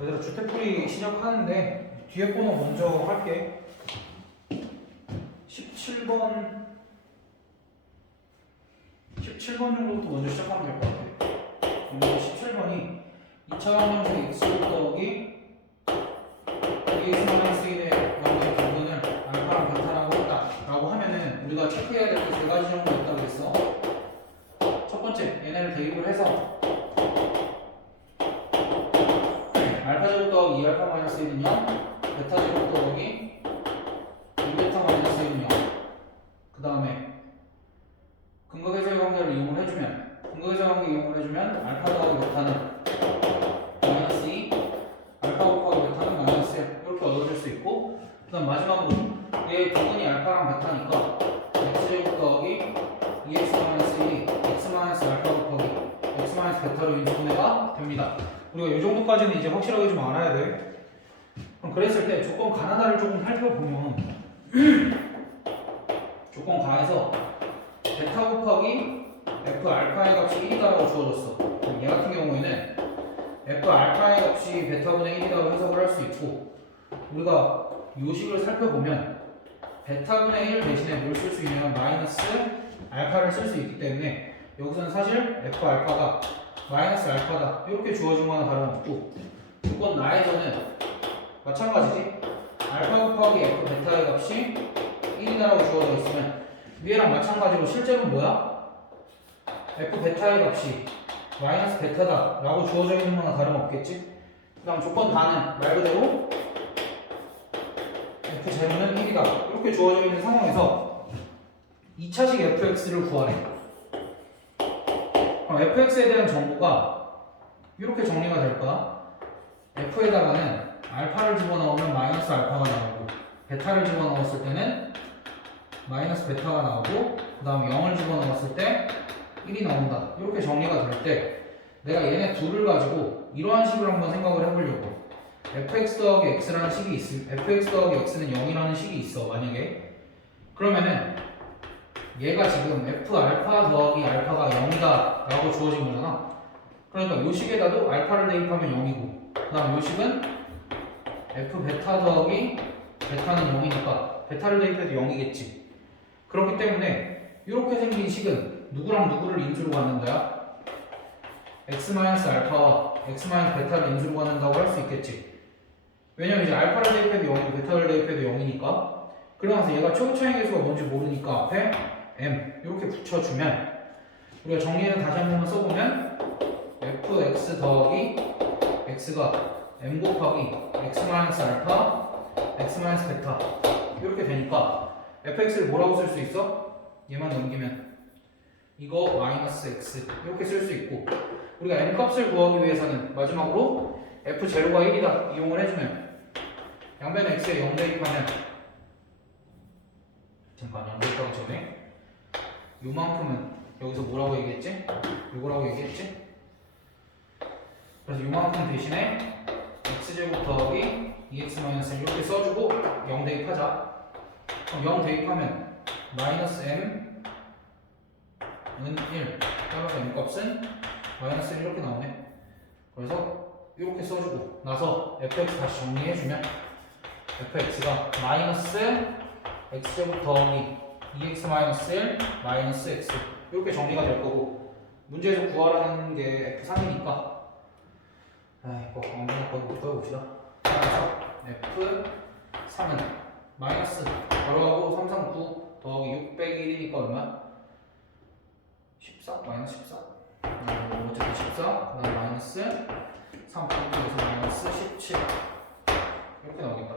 얘들아 주택풀이 시작하는데 뒤에 번호 먼저 할게. 17번 정도부터 먼저 시작하면 될 것 같아. 17번이 2차 방정식 x 더하기 ax-1의 영의 부분을 알파랑 베타라고 했다 라고 하면은 우리가 체크해야 될 게 세 가지 정도 있다고 그랬어. 첫 번째, 얘네를 대입을 해서 알파 제곱 더하기 2알파 마이너스 1은 0, 베타 제곱 더하기 2베타 마이너스 1은 0. 그 다음에 근각해서의 관계를 이용을 해주면, 근각해서의 관계 이용을 해주면 알파 더하기 베타는 마이너스 2, 알파 곱하기 베타는 마이너스 1 이렇게 얻어질 수 있고, 그 다음 마지막으로 얘 부분이 알파랑 베타니까 x제곱 더하기 2x 마이너스 1이 x 마이너스 알파 곱하기 x 마이너스 베타로 인수분해가 됩니다. 우리가 이 정도까지는 이제 확실하게 좀 알아야 돼. 그럼 그랬을 때 조건 가나다를 조금 살펴보면 조건 가에서 베타 곱하기 f 알파의 값이 1이다라고 주어졌어. 얘 같은 경우에는 f 알파의 값이 베타분의 1이라고 해석을 할 수 있고, 우리가 요식을 살펴보면 베타분의 1 대신에 뭘 쓸 수 있냐면 마이너스 알파를 쓸 수 있기 때문에 여기서는 사실 f 알파가 마이너스 알파다 이렇게 주어진 거나 다름없고, 조건 나에서는 마찬가지지. 알파 곱하기 f 베타의 값이 1이다라고 주어져 있으면 위에랑 마찬가지로 실제로는 뭐야? f 베타의 값이 마이너스 베타다 라고 주어져 있는 거나 다름없겠지. 그 다음 조건 다는 말 그대로 f 제로는 1이다 이렇게 주어져 있는 상황에서 2차식 fx를 구하래. 그럼 fx에 대한 정보가 이렇게 정리가 될 거야. f에다가는 알파를 집어넣으면 마이너스 알파가 나오고, 베타를 집어넣었을 때는 마이너스 베타가 나오고, 그 다음에 0을 집어넣었을 때 1이 나온다 이렇게 정리가 될 때, 내가 얘네 둘을 가지고 이러한 식으로 한번 생각을 해보려고. fx 더하기 x라는 식이 fx 더하기 x는 0이라는 식이 있어 만약에. 그러면은 얘가 지금 f 알파 더하기 알파가 0이다 라고 주어진 거잖아. 그러니까 요 식에다도 알파를 대입하면 0이고, 그 다음 요 식은 f 베타 더하기 베타는 0이니까 베타를 대입해도 0이겠지. 그렇기 때문에 이렇게 생긴 식은 누구랑 누구를 인수로 갖는다야? x-알파와 x-베타를 인수로 갖는다고 할 수 있겠지. 왜냐면 이제 알파를 대입해도 0이고 베타를 대입해도 0이니까. 그러면서 얘가 최고차의 계수가 뭔지 모르니까 앞에 m 이렇게 붙여주면, 우리가 정리를 다시 한 번만 써보면 fx 더하기 x가 m 곱하기 x-알파 x-베타 이렇게 되니까 fx를 뭐라고 쓸 수 있어? 얘만 넘기면 이거 마이너스 x 이렇게 쓸 수 있고, 우리가 m 값을 구하기 위해서는 마지막으로 f 제로가 1이다 이용을 해주면 양변 x에 0 대입하면, 잠깐 0 대입하기 전에 요만큼은 여기서 뭐라고 얘기했지? 요거라고 얘기했지? 그래서 요만큼 대신에 x제곱 더하기 2x-1 이렇게 써주고 0 대입하자. 그럼 0 대입하면 마이너스 m은 1 따라서 m 값은 마이너스 1 이렇게 나오네. 그래서 이렇게 써주고 나서 fx 다시 정리해주면 fx가 마이너스 x제곱 더하기 2x-1 마이너스 x 이렇게 정리가 될 거고, 문제에서 구하라는 게 f3이니까 이거 엉덩이 거기 붙여봅시다. 따라서 f3은 마이너스 바로하고 3, 3, 9 더하기 6 빼기 1이니까 얼마? 14? 마이너스 14? 어쨌든 14, 그 다음 마이너스 3, 9에서 마이너스 17 이렇게 나오겠다.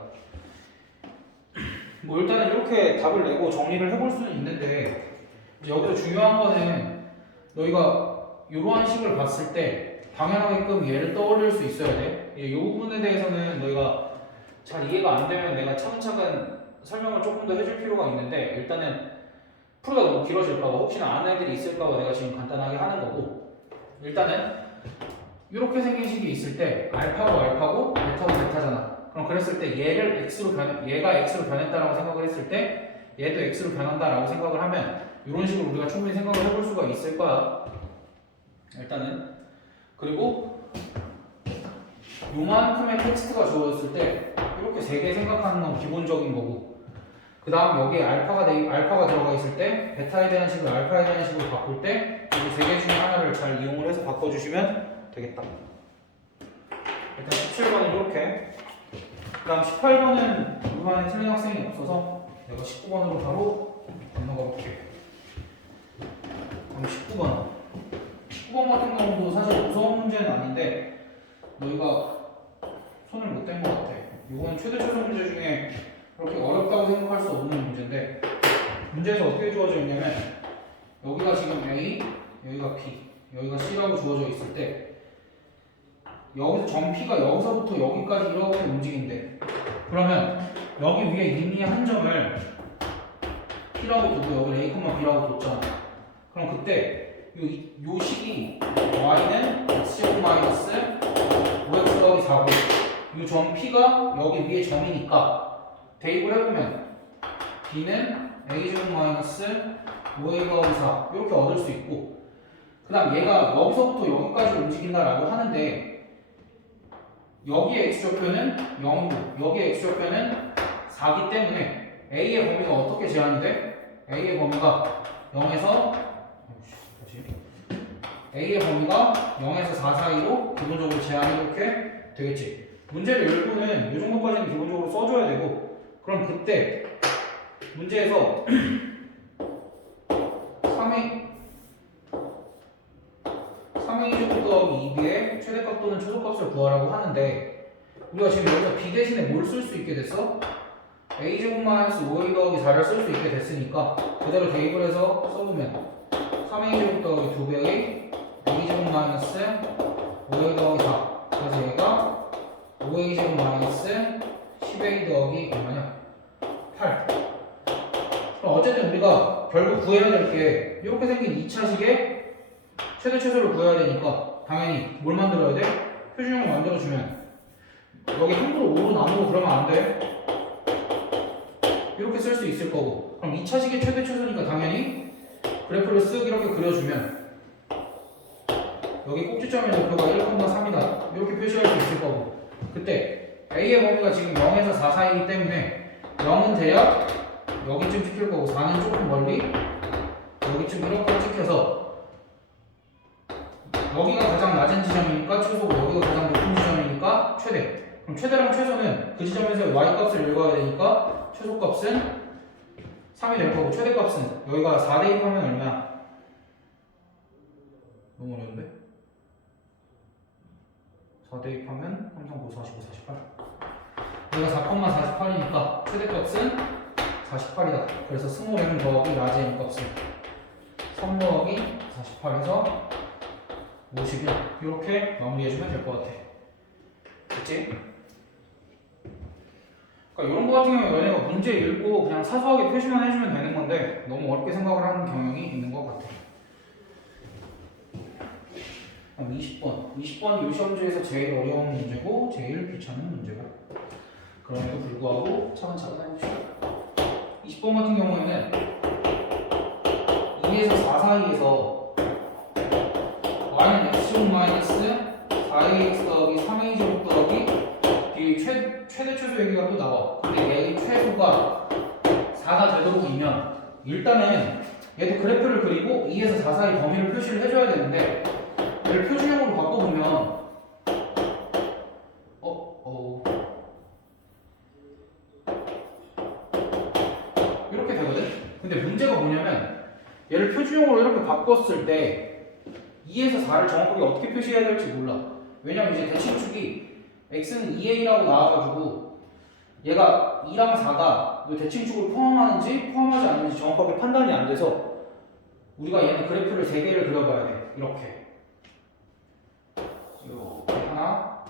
뭐 일단은 이렇게 답을 내고 정리를 해볼 수는 있는데, 이제 여기서 중요한 거는 너희가 이러한 식을 봤을 때 당연하게끔 얘를 떠올릴 수 있어야 돼. 이 부분에 대해서는 너희가 잘 이해가 안 되면 내가 차근차근 설명을 조금 더 해줄 필요가 있는데, 일단은 풀이가 너무 길어질까봐, 혹시나 아는 애들이 있을까봐 내가 지금 간단하게 하는 거고, 일단은 이렇게 생긴 식이 있을 때 알파고 알파고 베타고 베타잖아. 그럼 그랬을 때 얘를 x로 얘가 x로 변했다라고 생각을 했을 때 얘도 x로 변한다라고 생각을 하면 이런 식으로 우리가 충분히 생각을 해볼 수가 있을 거야 일단은. 그리고 요만큼의 텍스트가 주어졌을 때 이렇게 3개 생각하는 건 기본적인 거고, 그 다음 여기에 알파가 들어가 있을 때 베타에 대한 식을 알파에 대한 식으로 바꿀 때 이 3개 중에 하나를 잘 이용을 해서 바꿔주시면 되겠다. 일단 17번은 이렇게, 그 다음 18번은 이번에 틀린 학생이 없어서 내가 19번으로 바로 건너가 볼게요. 그럼 19번 같은 경우도 사실 무서운 문제는 아닌데 너희가 손을 못 댄 것 같아. 이거는 최대 최소 문제 중에 그렇게 어렵다고 생각할 수 없는 문제인데, 문제에서 어떻게 주어져 있냐면 여기가 지금 A, 여기가 B, 여기가 C라고 주어져 있을 때 여기서 점 P가 여기서부터 여기까지 이렇게 움직인대. 그러면 여기 위에 이미 한 점을 P라고 두고 여기 A, B라고 뒀잖아. 그럼 그때 요 식이 y는 x제곱 마이너스 5x 더하기 4고 이 점 P가 여기 위에 점이니까 대입을 해보면 b는 a제곱 마이너스 5a 더하기 4 이렇게 얻을 수 있고, 그 다음 얘가 여기서부터 여기까지 움직인다라고 하는데 여기의 x좌표는 0이고 여기의 x좌표는 4기 때문에 a의 범위가 어떻게 제한이 돼? a의 범위가 0에서 A의 범위가 0에서 4 사이로 기본적으로 제한이 이렇게 되겠지. 문제를 열고는 이 정도까지는 기본적으로 써줘야 되고, 그럼 그때 문제에서 3a 제곱 더하기 2b의 최대값 또는 최소값을 구하라고 하는데 우리가 지금 여기서 b 대신에 뭘 쓸 수 있게 됐어? a 제곱 마이너스 5a 더하기 4를 쓸 수 있게 됐으니까 그대로 대입을 해서 써보면 3a 제곱 더하기 2배의 a 제곱 마이너스 5a 더하기 4. 그래서 얘가 5a 제곱 마이너스 10a 더하기 얼마냐? 8. 그럼 어쨌든 우리가 결국 구해야 될 게 이렇게 생긴 2차식의 최대 최소를 구해야 되니까 당연히 뭘 만들어야 돼? 표준형을 만들어주면 여기 함부로 5로 나누고 그러면 안 돼. 이렇게 쓸 수 있을 거고, 그럼 2차식의 최대 최소니까 당연히 그래프를 쓱 이렇게 그려주면 여기 꼭지점의 좌표가 1,3이다 이렇게 표시할 수 있을 거고, 그때 A의 범위가 지금 0에서 4 사이이기 때문에 0은 대략 여기쯤 찍힐 거고 4는 조금 멀리 여기쯤 이렇게 찍혀서 여기가 가장 낮은 지점이니까 최소고 여기가 가장 높은 지점이니까 최대. 그럼 최대랑 최소는 그 지점에서 y값을 읽어야 되니까 최소값은 3이 될 거고 최대값은 여기가 4 대입하면 얼마야? 너무 어려운데? 4 대입하면 3, 3, 9, 45, 48. 여기가 4,48이니까 최대값은 48이다. 그래서 스몰 n 더하기 라지 n 값은 3 더하기 48에서 51 이렇게 마무리해주면 될 것 같아. 됐지? 그러니까 이런 거 같은 경우에 너네가 문제 읽고 그냥 사소하게 표시만 해주면 되는 건데 너무 어렵게 생각을 하는 경향이 있는 것 같아. 그럼 20번 이 시험지에서 제일 어려운 문제고 제일 귀찮은 문제고, 그럼에도 불구하고 차근차근 해봅시다. 20번 같은 경우에는 2에서 4 사이에서 y는 x제곱 마이너스 4ax 더하기 3a 제곱 더하기 이 최대 최소 얘기가 또 나와. 근데 얘의 최소가 4가 되도록이면 일단은 얘도 그래프를 그리고 2에서 4 사이 범위를 표시를 해줘야 되는데 얘를 표준형으로 바꿔보면 이렇게 되거든? 근데 문제가 뭐냐면 얘를 표준형으로 이렇게 바꿨을 때 2에서 4를 정확하게 어떻게 표시해야 될지 몰라. 왜냐면 이제 대칭축이 x는 2a라고 나와가지고 얘가 2랑 4가 이 대칭축을 포함하는지 포함하지 않는지 정확하게 판단이 안 돼서 우리가 얘는 그래프를 3개를 그려봐야 돼. 이렇게 하나,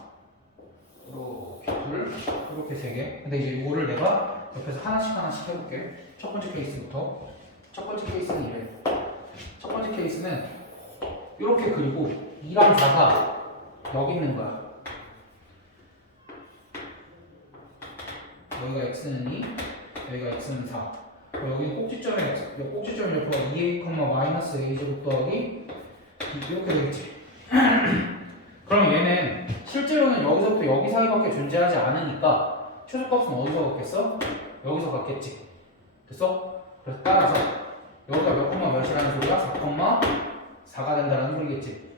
이렇게 둘, 이렇게 3개. 근데 이제 이거를 내가 옆에서 하나씩 해볼게. 첫 번째 케이스부터. 첫 번째 케이스는 이래. 첫 번째 케이스는 이렇게 그리고 2랑 4가 여기 있는 거야. 여기가 x는 2, 여기가 x는 4. 여기 꼭지점의 옆으로 2a, 마이너스 a 제곱 더하기 이렇게 되겠지. 그럼 얘는 실제로는 여기서부터 여기 사이밖에 존재하지 않으니까 최소값은 어디서 갖겠어? 여기서 갖겠지. 됐어? 그래서 따라서 여기가 몇 콤마 몇이라는 소리가 4,4가 된다는 소리겠지.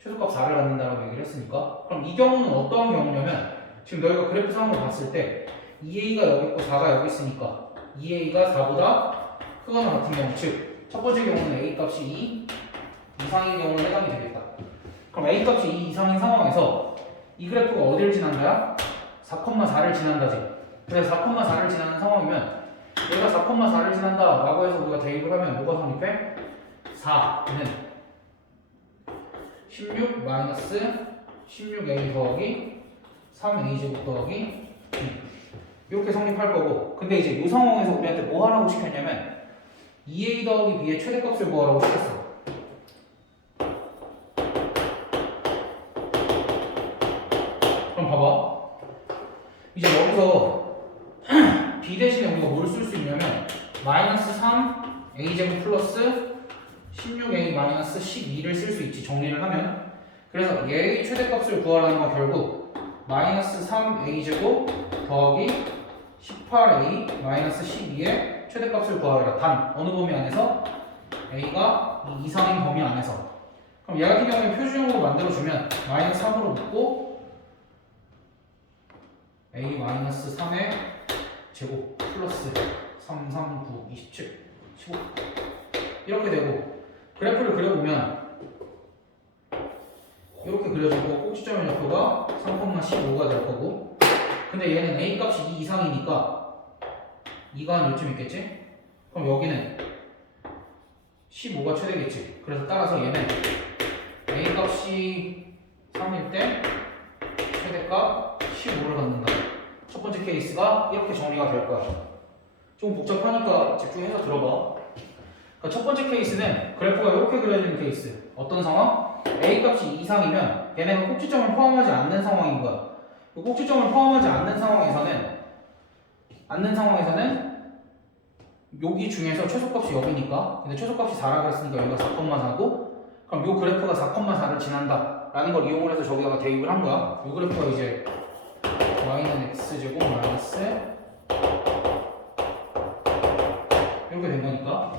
최소값 4를 갖는다라고 얘기를 했으니까. 그럼 이 경우는 어떠한 경우냐면 지금 너희가 그래프 상으로 봤을 때 2a가 여기 있고 4가 여기 있으니까 2a가 4보다 크거나 같은 경우, 즉 첫 번째 경우는 a 값이 2 이상인 경우는 해당이 되겠다. 그럼 a 값이 2 이상인 상황에서 이 그래프가 어디를 지난다야? 4,4를 지난다지. 그래서 4,4를 지나는 상황이면 얘가 4,4를 지난다 라고 해서 우리가 대입을 하면 뭐가 성립해? 4는 16 마이너스 16a 더하기 3a제곱 더하기 2 이렇게 성립할 거고, 근데 이제 이 상황에서 우리한테 뭐 하라고 시켰냐면 2a 더하기 b의 최대값을 구하라고 시켰어. 그럼 봐봐. 이제 여기서 b 대신에 우리가 뭘 쓸 수 있냐면 마이너스 3a제곱 플러스 16a 마이너스 12를 쓸 수 있지, 정리를 하면. 그래서 얘의 최대값을 구하라는 건 결국 마이너스 3a제곱 더하기 18a 마이너스 12의 최대값을 구하라. 단 어느 범위 안에서? a가 이 이상인 범위 안에서. 그럼 얘 같은 경우에 표준형으로 만들어주면 마이너스 3으로 묶고 a 마이너스 3의 제곱 플러스 3, 3, 9, 27, 15 이렇게 되고, 그래프를 그려보면 이렇게 그려지고 꼭지점의 좌표가 3,15가 될 거고, 근데 얘는 a 값이 2 이상이니까 2가 한 요쯤 있겠지? 그럼 여기는 15가 최대겠지. 그래서 따라서 얘는 a 값이 3일 때 최대값 15를 갖는다. 첫 번째 케이스가 이렇게 정리가 될 거야. 좀 복잡하니까 집중해서 들어봐. 그러니까 첫 번째 케이스는 그래프가 이렇게 그려지는 케이스. 어떤 상황? a 값이 2 이상이면 얘네가 꼭지점을 포함하지 않는 상황인 거야. 이 꼭지점을 포함하지 않는 상황에서는 여기 중에서 최소값이 여기니까, 근데 최소값이 4라고 했으니까 여기가 4,4고, 그럼 이 그래프가 4,4를 지난다 라는 걸 이용을 해서 저기다가 대입을 한 거야. 이 그래프가 이제 y는 x제곱 마이너스 이렇게 된 거니까,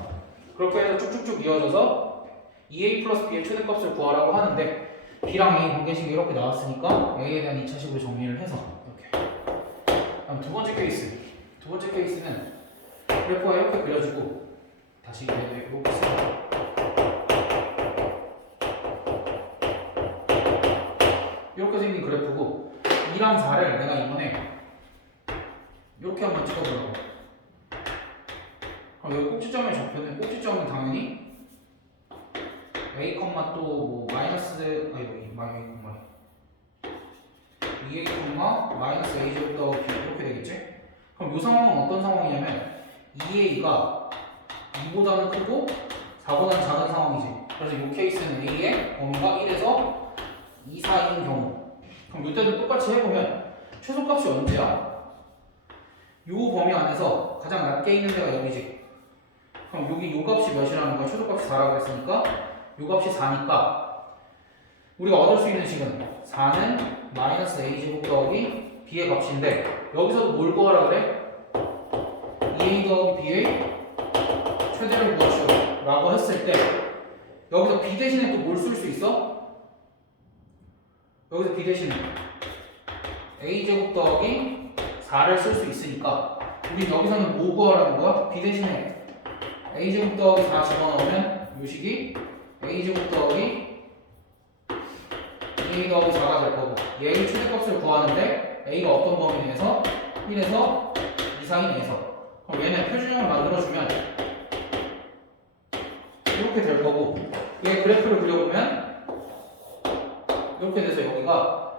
그렇게 해서 쭉쭉쭉 이어져서 2a 플러스 b의 최대값을 구하라고 하는데 b랑 a 관계식이 이렇게 나왔으니까 a에 대한 2차식으로 정리를 해서 이렇게. 다음 두 번째 케이스는 그래프가 이렇게 그려지고, 다시 이렇게 써. 이렇게 생긴 그래프고 2랑 4를 내가 이번에 이렇게 한번 찍어보려고. 그럼 여기 꼭지점의 좌표는, 꼭지점은 당연히 a, 또 뭐 마이너스, 여기 a, 마이너스 a 제곱 더하기 b 이렇게 되겠지? 그럼 이 상황은 어떤 상황이냐면 2a가 2보다는 크고 4보다는 작은 상황이지. 그래서 이 케이스는 a의 범위가 1에서 2 사이인 경우. 그럼 이때도 똑같이 해보면 최소값이 언제야? 이 범위 안에서 가장 낮게 있는 데가 여기지. 그럼 여기 이 값이 몇이라는 거야? 최소값이 4라고 했으니까 이 값이 4니까 우리가 얻을 수 있는 식은 4는 마이너스 a제곱 더하기 b의 값인데, 여기서도 뭘 구하라 그래? 2a 더하기 b의 최대를 구하시오 라고 했을 때 여기서 b 대신에 또 뭘 쓸 수 있어? 여기서 b 대신에 a제곱 더하기 4를 쓸 수 있으니까 우리 여기서는 뭐 구하라는 거야? b 대신에 a제곱 더하기 4 집어넣으면 요 식이 a제곱 더하기 2a 더하기 4가 될 거고, 얘의 최대값을 구하는데 a가 어떤 범위 내에서? 1에서 2 사이 내에서. 그럼 얘는 표준형을 만들어주면 이렇게 될 거고, 얘 그래프를 그려보면 이렇게 돼서 여기가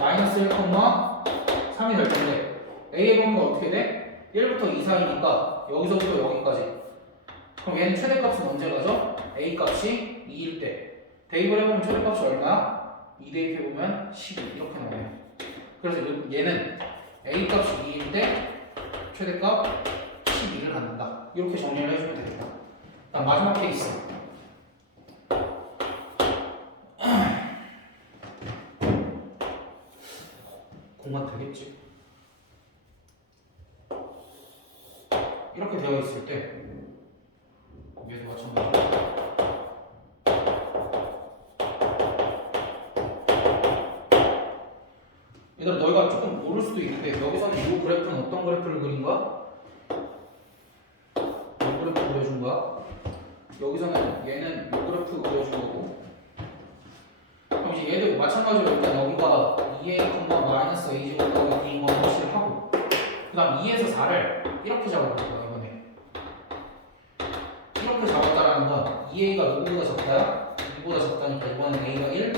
마이너스 1,3이 될 텐데 a의 범위가 어떻게 돼? 1부터 2 사이니까 여기서부터 여기까지. 그럼 얘는 최대값은 언제 가죠? a 값이 2일 때 대입을 해보면 최대값이 얼마야? 2 대입해보면 12 이렇게 나와요. 그래서 얘는 a 값이 2일 때 최대값 12를 갖는다. 이렇게 정리를 해주면 되겠다. 다음 마지막 케이스. 공간 되겠지. 이렇게 되어 있을 때 얘도 마찬가지로 얘들아 너희가 조금 모를 수도 있는데 여기서는 이 그래프는 어떤 그래프를 그린 거야? 이 그래프 그려준 거야? 여기서는 얘는 이 그래프 그려준 거고 그럼 이제 얘도 마찬가지로 일단 여기가 2a, 마이너스 a 제곱하고 b인 건 확실하고 그 다음 2에서 4를 이렇게 잡아볼 거야 이번에 이렇게 잡았다라는 건 2a가 누구보다 적다야? 2보다 적다니까 이번엔 a가 1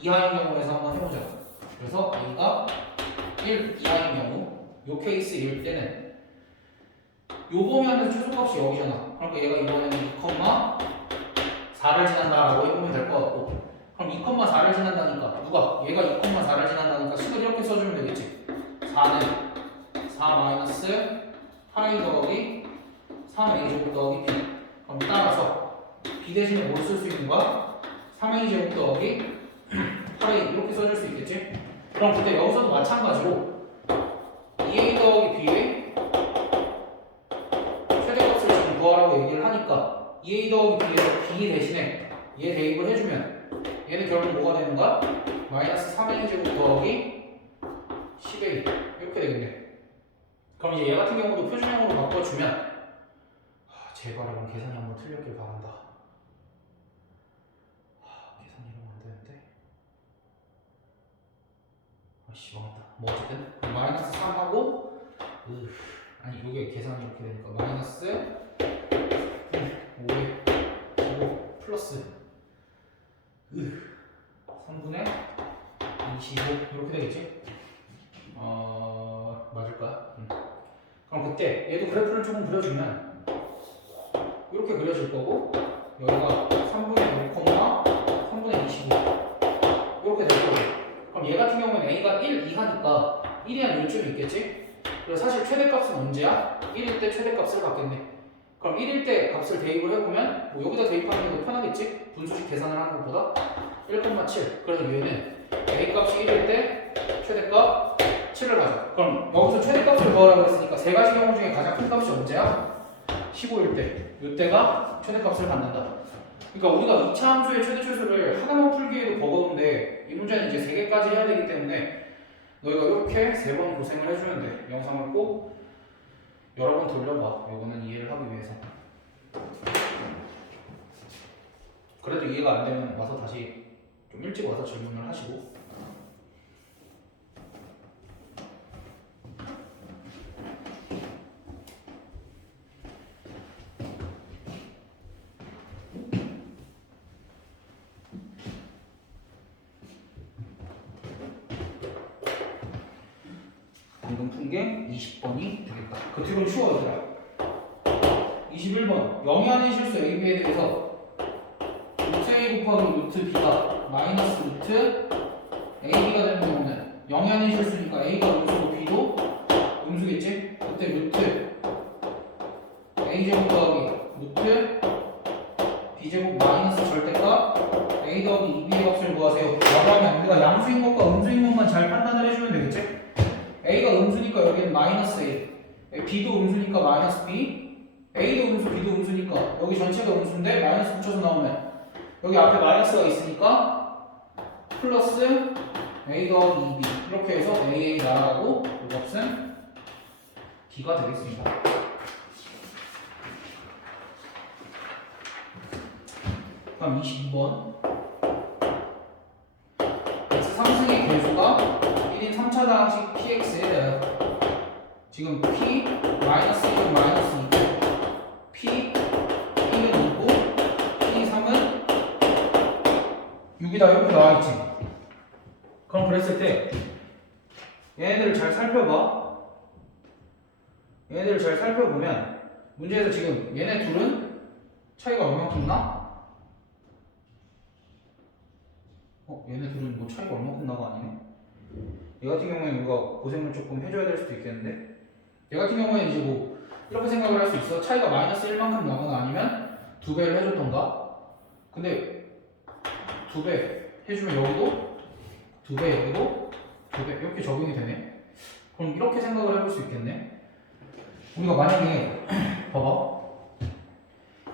이하인 경우에서 한번 해보자 그래서 a가 1 이하인 경우 요 케이스일 때는 요 보면은 최소값이 여기잖아 그러니까 얘가 이번에는 2,4를 지난다라고 해보면 될 것 같고 그럼 2,4를 지난다니까 누가? 얘가 2,4를 지난다니까 식을 이렇게 써주면 되겠지 4는 4 마이너스 8a 더하기 3a 제곱 더하기 b 그럼 따라서 b 대신에 뭘 쓸 수 있는 거야? 3a 제곱 더하기 8a 이렇게 써줄 수 있겠지? 그럼 그때 여기서도 마찬가지로 2a 더하기 b의 최대값을 지금 구하라고 얘기를 하니까 2a 더하기 b에서 b 대신에 얘 대입을 해주면 얘는 결국 뭐가 되는 거야? 마이너스 3a 제곱 더하기 10a 이렇게 되겠네. 그럼 이제 얘 같은 경우도 표준형으로 바꿔주면 제발 이런 계산이 한번 틀렸길 바란다. 계산이 이러면 안 되는데. 아씨 망했다. 뭐 어쨌든 마이너스 3하고 아니 이게 계산이 이렇게 되니까 마이너스 5에 5 플러스 3분의 25 이렇게 되겠지? 맞을까? 그럼 그때 얘도 그래프를 조금 그려주면 이렇게 그려질 거고 여기가 3분의 5, 3분의 25 이렇게 될 거고 그럼 얘 같은 경우는 a가 1 이하니까 1이 한 1쯤 있겠지? 그래서 사실 최대값은 언제야? 1일 때 최대값을 갖겠네. 그럼 1일 때 값을 대입을 해보면 뭐 여기다 대입하는 게 더 편하겠지? 분수식 계산을 하는 것보다 1,7 그래서 얘는 a값이 1일 때 최대값 7을 하자. 그럼 여기서 최대값을 구하라고 했으니까 세 가지 경우 중에 가장 큰 값이 언제야? 15일 때. 이때가 최대값을 갖는다. 그러니까 우리가 2차 함수의 최대 최소를 하나만 풀기에도 버거운데 이 문제는 이제 3개까지 해야 되기 때문에 너희가 이렇게 3번 고생을 해주면 돼. 영상을 꼭 여러 번 돌려봐. 이거는 이해를 하기 위해서. 그래도 이해가 안 되면 와서 다시 좀 일찍 와서 질문을 하시고. 방금 푼 게 20번이 되겠다. 그 뒤로는 쉬워 얘들아. 21번 영이 아닌 실수 AB에 대해서 루트 A 곱하기 루트 B가 마이너스 루트 AB가 되는 경우는 영이 아닌 실수니까 A가 음수고 B도 음수겠지? 그때 루트 A제곱 더하기 루트 B제곱 마이너스 절대값 A 더하기 2B의 값을 구하세요. 라고 하면 우리가 양수인 것과 음수인 것만 잘 판단을 해주면 되겠지? A가 음수니까 여기는 마이너스 A B도 음수니까 마이너스 B A도 음수, B도 음수니까 여기 전체가 음수인데 마이너스 붙여서 나오면 여기 앞에 마이너스가 있으니까 플러스 A 더하기 2B 이렇게 해서 AA 날아가고 이 값은 B가 되겠습니다. 그럼 22번 x3승의 계수가 1인 3차 방식 px에 대하여 지금 p 마이너스 1은 마이너스 2고 p 1은 2고 p 3은 6이다 이렇게 나와있지. 그럼 그랬을 때 얘네들을 잘 살펴봐. 얘네들을 잘 살펴보면 문제에서 지금 얘네 둘은 차이가 얼마큼 나? 얘네 둘은 뭐 차이가 얼마큼 나가 아니네? 얘 같은 경우에는 우리가 고생을 조금 해줘야 될 수도 있겠는데 얘 같은 경우에는 이제 뭐 이렇게 생각을 할 수 있어. 차이가 마이너스 1만큼 나거나 아니면 2배를 해줬던가. 근데 2배 해주면 여기도 2배 여기도 이렇게 적용이 되네. 그럼 이렇게 생각을 해볼 수 있겠네. 우리가 만약에 봐봐,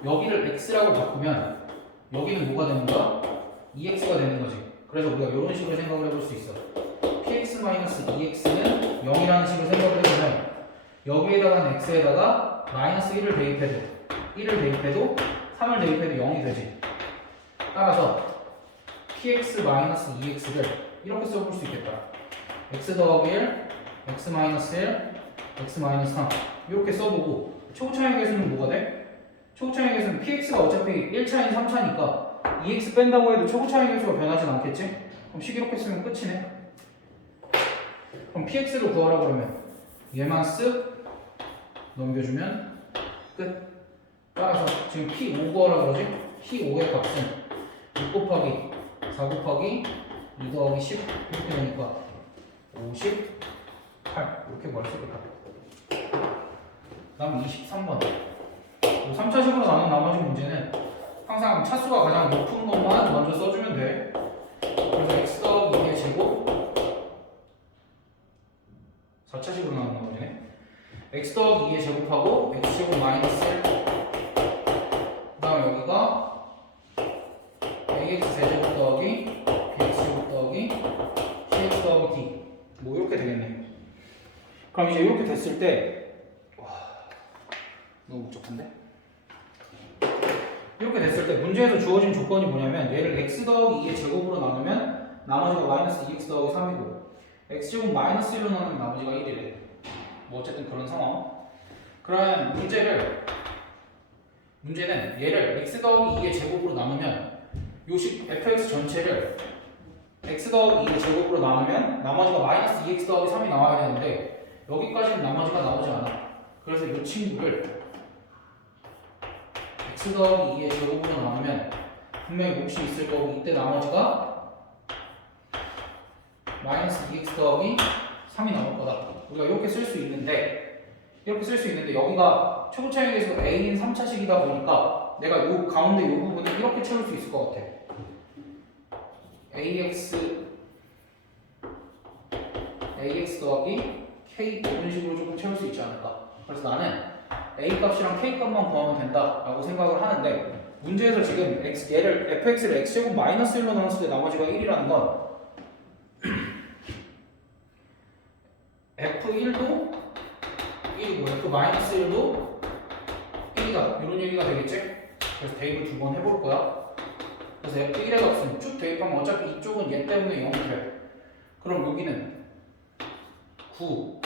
여기를 x라고 바꾸면 여기는 뭐가 되는 거야? 2x가 되는 거지. 그래서 우리가 이런 식으로 생각을 해볼 수 있어. px-2x는 0이라는 식으로 생각을 해보면 여기에다가 x에다가 마이너스 1을 대입해도 3을 대입해도 0이 되지. 따라서 px-2x를 이렇게 써볼 수 있겠다. x 더하기 1, x 마이너스 1, x 마이너스 3 이렇게 써보고 초차의 계수는 뭐가 돼? 초차의 계수는 px가 어차피 1차인 3차니까 2x 뺀다고 해도 초차의 계수가 변하진 않겠지? 그럼 식 이렇게 쓰면 끝이네. 그럼 px를 구하라 그러면 얘만 쓱 넘겨주면 끝. 따라서 지금 p5 구하라 그러지? p5의 값은 6 곱하기 4 곱하기 2 더하기 10 이렇게 되니까 58 이렇게 구할 수 있겠다. 다음 23번 3차식으로 나눈 나머지 문제는 항상 차수가 가장 높은 것만 먼저 써주면 돼. 그래서 x 더하기 2의 제곱 4차식으로 나눈 나머지네. x 더하기 2의 제곱하고 x제곱 마이너스 1 그 다음에 여기가 ax 세제곱 더하기 bx제곱 더하기 cx 더하기 d 뭐 이렇게 되겠네. 그럼 이제 이렇게 됐을 때 너무 복잡한데? 이렇게 됐을 때 문제에서 주어진 조건이 뭐냐면 얘를 x 더하기 2의 제곱으로 나누면 나머지가 마이너스 2x 더하기 3이고 x제곱 마이너스 1로 나누면 나머지가 1이래. 뭐 어쨌든 그런 상황. 그러면 문제는 얘를 x 더하기 2의 제곱으로 나누면 요식 fx 전체를 x 더하기 2의 제곱으로 나누면 나머지가 마이너스 2x 더하기 3이 나와야 되는데 여기까지는 나머지가 나오지 않아. 그래서 이 친구를 x 더하기 2의 제곱으로 나누면 분명히 몫이 있을 거고 이때 나머지가 마이너스 2x 더하기 3이 나올 거다. 우리가 이렇게 쓸 수 있는데 여기가 최고차의 계수가 a인 3차식이다 보니까 내가 요 가운데 요 부분을 이렇게 채울 수 있을 것 같아. ax 더하기 k 이런 식으로 조금 채울 수 있지 않을까. 그래서 나는 a 값이랑 k 값만 구하면 된다라고 생각을 하는데 문제에서 지금 얘를 fx를 x제곱 마이너스 1로 나눴을 때 나머지가 1이라는 건 f1도 1이고 f-1도 1이다 이런 얘기가 되겠지? 그래서 대입을 두 번 해볼 거야. 그래서 f1의 값은 쭉 대입하면 어차피 이쪽은 얘 때문에 0이 돼. 그럼 여기는 9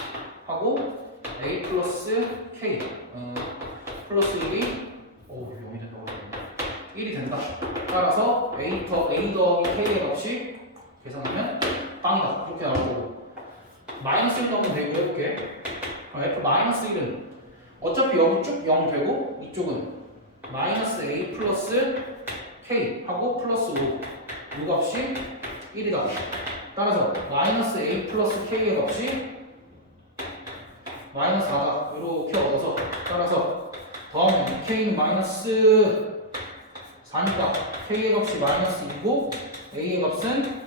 하고 a 플러스 k 플러스 1이 0이 된다고 했는데 1이 된다. 따라서 a 더하기 k의 값이 계산하면 빵이다 이렇게 나올 거고 마이너스 1도 한번 대고 해볼게. f 마이너스 1은 어차피 여기 쭉 0 되고 이쪽은 마이너스 a 플러스 k 하고 플러스 5 이 값이 1이다. 따라서 마이너스 a 플러스 k의 값이 마이너스 4다 이렇게 얻어서 따라서 더하면 k는 마이너스 4니까 k의 값이 마이너스 2고 a의 값은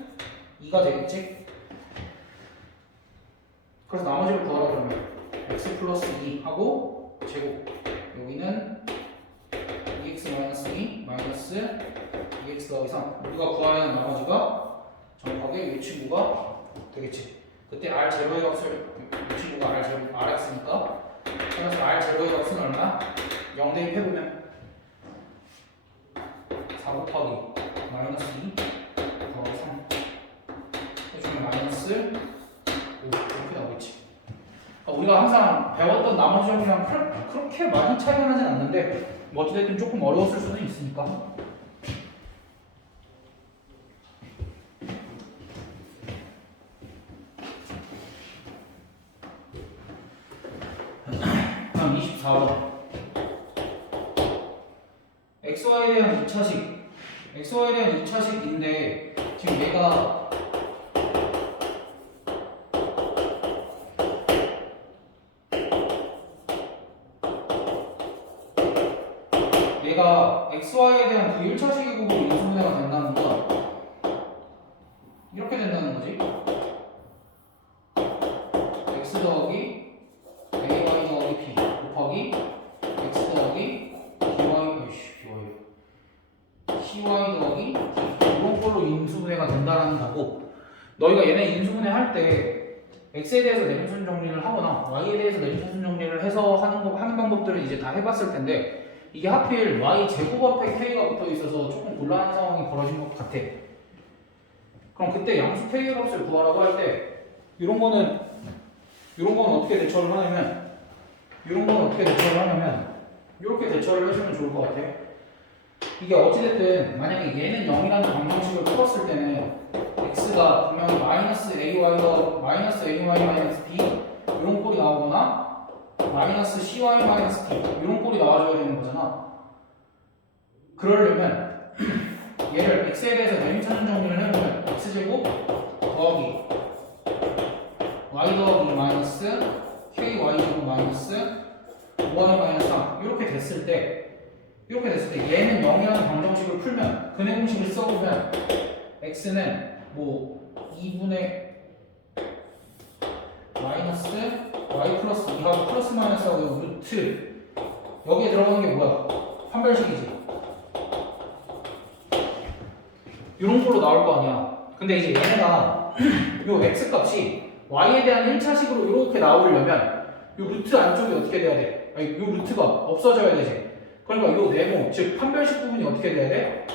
2가 되겠지. 그래서 나머지를 구하라 그러면 x 플러스 2 하고 제곱 여기는 2x 마이너스 2 마이너스 2x 더하기 3 우리가 구해야 하는 나머지가 정확하게 이 친구가 되겠지. 그때 r0의 값을 이 친구가 rx니까 그래서 r0의 값은 얼마? 0 대입해보면 4 곱하기 마이너스 2 더하기 3 해주면 마이너스 5 이렇게 나오겠지. 우리가 항상 배웠던 나머지 점이랑 그렇게 많이 차이가 나진 않는데 뭐 어찌됐든 조금 어려웠을 수도 있으니까. 다음 24번 xy에 대한 2차식 xy에 대한 2차식인데 지금 얘가 xy에 대한 그 1차식의 부분이 인수분해가 된다는 건 이렇게 된다는 거지. x 더하기 ay 더하기 b 곱하기 x 더하기 cy 더하기 d 이런 걸로 인수분해가 된다라는 거고, 너희가 얘네 인수분해 할 때 x에 대해서 내림차순 정리를 하거나 y에 대해서 내림차순 정리를 해서 하는 방법들을 이제 다 해봤을 텐데, 이게 하필 y 제곱 앞에 k가 붙어 있어서 조금 곤란한 상황이 벌어진 것 같아. 그럼 그때 양수 k의 값을 구하라고 할 때 이런 거는 어떻게 대처를 하냐면 이렇게 대처를 해주면 좋을 것 같아요. 이게 어찌됐든 만약에 얘는 0이라는 방정식을 풀었을 때는 x가 분명히 마이너스 ay 마이너스 b 이런 꼴이 나오거나 마이너스 cy 마이너스 d 이런 꼴이 나와줘야 되는 거잖아. 그러려면 얘를 x에 대해서 내림차순 정리를 해보면 x제곱 더하기 y 더하기 마이너스 ky y제곱 마이너스 5y 마이너스 3 이렇게 됐을 때 얘는 0이라는 방정식을 풀면 근해 공식을 써보면 x는 뭐 2분의 마이너스 y 플러스 2하고 플러스 마이너스하고 루트 여기에 들어가는 게 뭐야? 판별식이지. 이런 걸로 나올 거 아니야. 근데 이제 얘네가 요 x 값이 y에 대한 1차식으로 이렇게 나오려면 요 루트 안쪽이 어떻게 돼야 돼? 아니, 요 루트가 없어져야 되지. 그러니까 요 네모, 즉 판별식 부분이 어떻게 돼야 돼?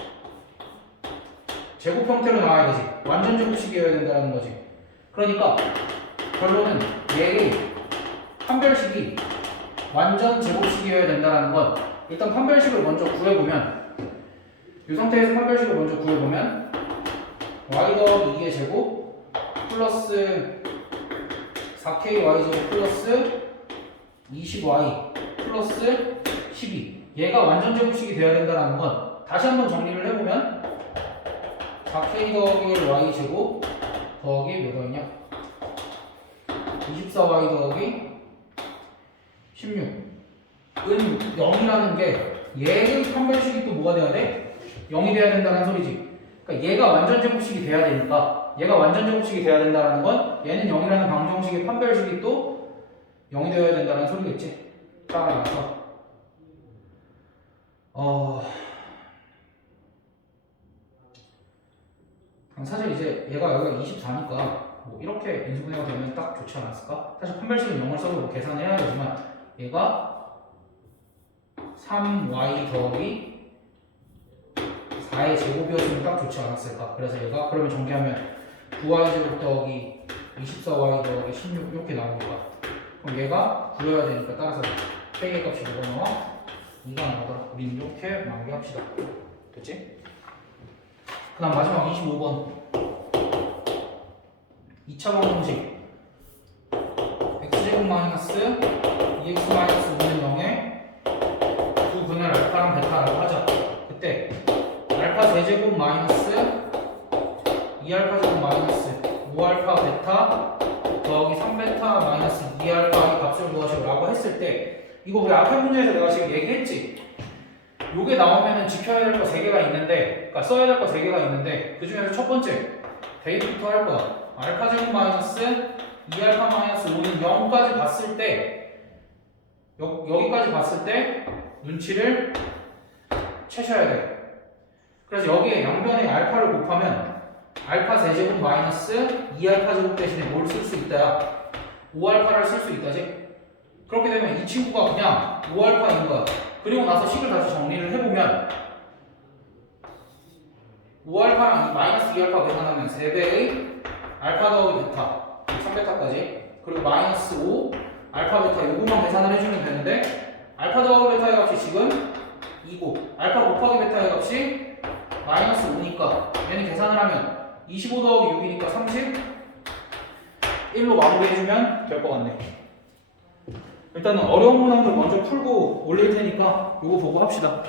제곱 형태로 나와야 되지. 완전 제곱식이어야 된다는 거지. 그러니까 결론은 얘의 판별식이 완전 제곱식이어야 된다는 건 일단 판별식을 먼저 구해보면 이 상태에서 판별식을 먼저 구해보면 y 더하기 2의 제곱 플러스 4ky 제곱 플러스 20y 플러스 12 얘가 완전 제곱식이 되어야 된다는 건 다시 한번 정리를 해보면 4k 더하기 y 제곱 더하기 몇 원이냐? 24y 더하기 16은 0이라는 게 얘의 판별식이 또 뭐가 돼야 돼? 0이 돼야 된다는 소리지. 그러니까 얘가 완전 제곱식이 돼야 되니까 얘가 완전 제곱식이 돼야 된다는 건 얘는 0이라는 방정식의 판별식이 또 0이 되어야 된다는 소리겠지. 따라서 사실 이제 얘가 여기가 24니까 뭐 이렇게 인수분해가 되면 딱 좋지 않았을까? 사실 판별식은 0을 써도 뭐 계산해야 되지만 얘가 3y 더하기 4의 제곱이었으면 딱 좋지 않았을까? 그래서 얘가 그러면 전개하면 9y 제곱 더하기 24y 더하기 16 이렇게 나오니까 그럼 얘가 불러야 되니까 따라서 k의 값이 뭐가 나와? 2가 나오더라. 우린 이렇게 마무리합시다. 됐지? 그 다음 마지막 25번 2차 방정식 x제곱 마이너스 2x 마이너스 5는 0에 두 근을 알파랑 베타라고 하자. 그때 알파 제제곱 마이너스 2알파 제곱 마이너스 5알파 베타 더하기 3베타 마이너스 2알파의 값을 구하시라고 했을 때 이거 우리 앞에 문제에서 내가 지금 얘기했지. 요게 나오면은 지켜야 될 거 3개가 있는데, 그러니까 써야 될 거 3개가 있는데 그 중에서 첫 번째 대입부터 할 거야. 알파 제곱 마이너스 2알파 마이너스 5는 0까지 봤을 때 여기까지 봤을 때 눈치를 채셔야 돼. 그래서 여기에 양변에 알파를 곱하면 알파 세제곱 마이너스 2알파 제곱 대신에 뭘 쓸 수 있다야? 5알파를 쓸 수 있다지? 그렇게 되면 이 친구가 그냥 5알파인 거야. 그리고 나서 식을 다시 정리를 해보면 5알파랑 마이너스 2알파 계산하면 3배의 알파 더하기 베타 3베타까지 그리고 마이너스 5 알파 베타 요것만 계산을 해주면 되는데 알파 더하기 베타의 값이 지금 2고 알파 곱하기 베타의 값이 마이너스 5니까 얘는 계산을 하면 25 더하기 6이니까 30 1로 마무리해주면 될 것 같네. 일단은 어려운 문항을 먼저 풀고 올릴 테니까 이거 보고 합시다.